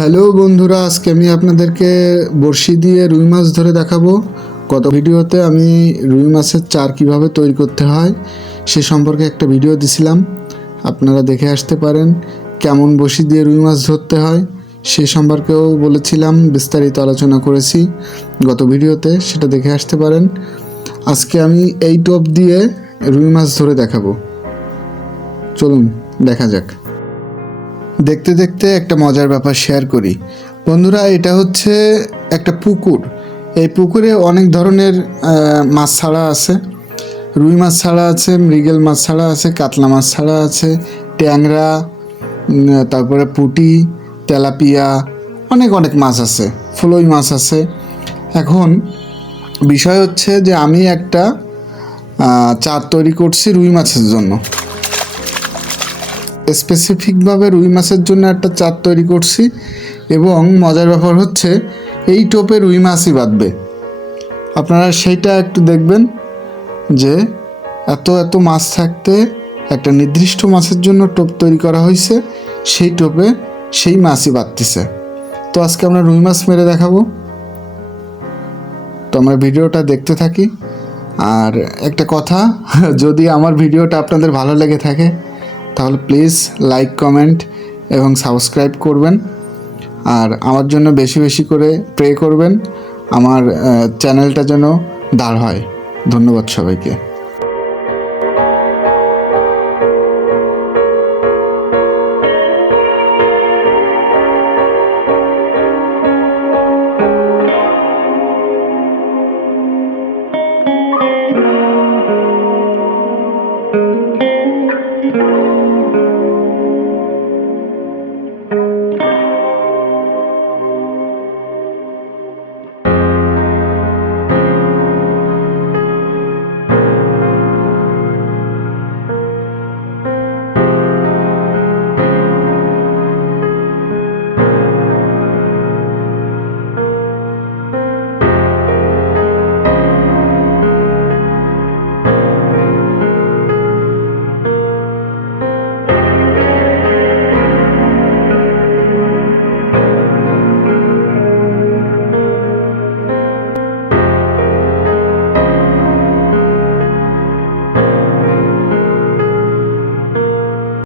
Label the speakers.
Speaker 1: Hello বন্ধুরা, আজকে আমি আপনাদেরকে বড়শি দিয়ে রুই মাছ ধরে দেখাবো। গত ভিডিওতে আমি রুই মাছের চার কীভাবে তৈরি করতে হয় সে সম্পর্কে একটা ভিডিও দিছিলাম। আপনারা দেখে আসতে পারেন কেমন বড়শি দিয়ে রুই মাছ ধরতে হয়। সে সম্পর্কেও বলেছিলাম, বিস্তারিত আলোচনা করেছি গত ভিডিওতে, সেটা দেখে আসতে পারেন। আজকে আমি এই টোপ দিয়ে রুই মাছ ধরে দেখাবো। চলুন, দেখা যাক। দেখতে দেখতে একটা মজার ব্যাপার শেয়ার করি। বন্ধুরা, এটা হচ্ছে একটা পুকুর। এই পুকুরে অনেক ধরনের মাছ ছাড়া আছে। রুই মাছ ছাড়া আছে, মৃগেল মাছ ছাড়া আছে, কাতলা মাছ ছাড়া আছে, ট্যাংরা তারপরে পুঁটি, তেলাপিয়া, অনেক অনেক মাছ আছে, ফ্লই মাছ আছে। এখন বিষয় হচ্ছে যে আমি একটা চার তৈরি করছি রুই মাছের জন্য। স্পেসিফিকভাবে রুই মাছের জন্য একটা চার তৈরি করছি এবং মজার ব্যাপার হচ্ছে এই টোপে রুই মাছই বাঁধবে। আপনারা সেইটা একটু দেখবেন যে এত এত মাছ থাকতে একটা নির্দিষ্ট মাছের জন্য টোপ তৈরি করা হয়েছে, সেই টোপে সেই মাছই বাঁধতেছে। তো আজকে আমরা রুই মাছ মেরে দেখাবো। তো আমরা ভিডিওটা দেখতে থাকি। আর একটা কথা, যদি আমার ভিডিওটা আপনাদের ভালো লেগে থাকে তাহলে প্লিজ লাইক, কমেন্ট এবং সাবস্ক্রাইব করবেন। আর আমার জন্য বেশি বেশি করে প্রে করবেন। আমার চ্যানেলটা যেন দাঁড় হয়। ধন্যবাদ সবাইকে। Thank you.